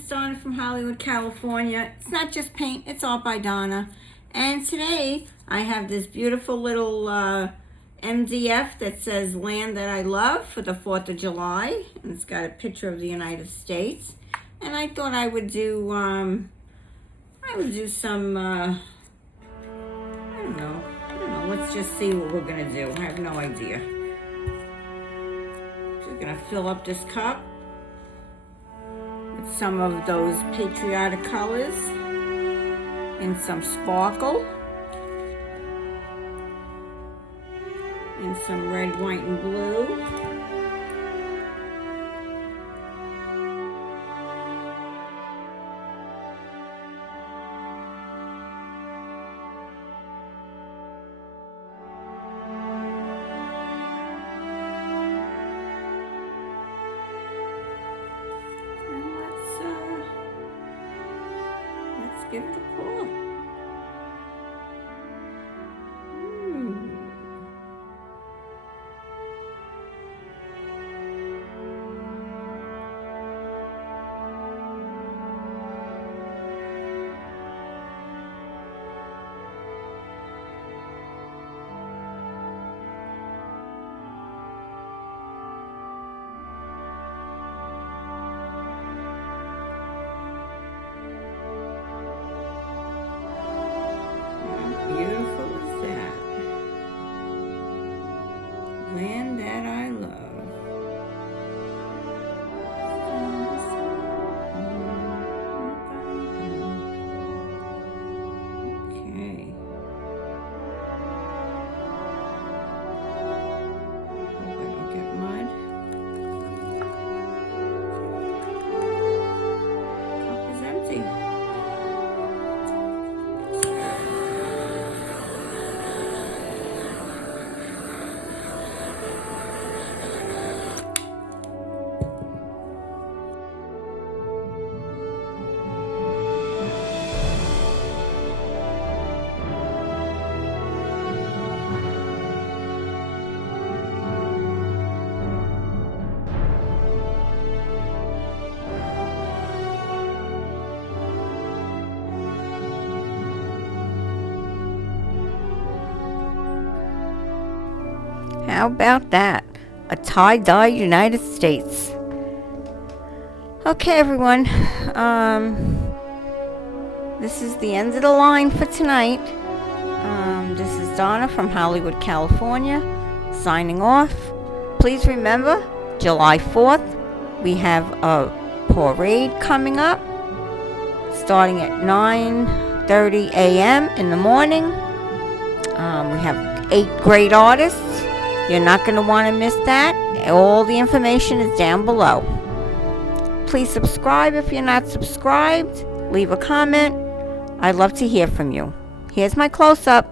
it's Donna from Hollywood, California. It's not just paint, it's all by Donna. And today I have this beautiful little MDF that says Land That I Love for the 4th of July. And it's got a picture of the United States. And I thought I would do some, I don't know, let's just see what we're gonna do. I have no idea. Just gonna fill up this cup with some of those patriotic colors and some sparkle and some red, white, and blue. Give it a pour. Beautiful is that. Land that I love. Okay. Hope I don't get mud. Cup is empty. How about that? A tie-dye United States. Okay, everyone. This is the end of the line for tonight. This is Donna from Hollywood, California, signing off. Please remember, July 4th, we have a Pourade coming up, starting at 9:30 a.m. in the morning. We have 8 great artists. You're not going to want to miss that. All the information is down below. Please subscribe if you're not subscribed. Leave a comment. I'd love to hear from you. Here's my close-up.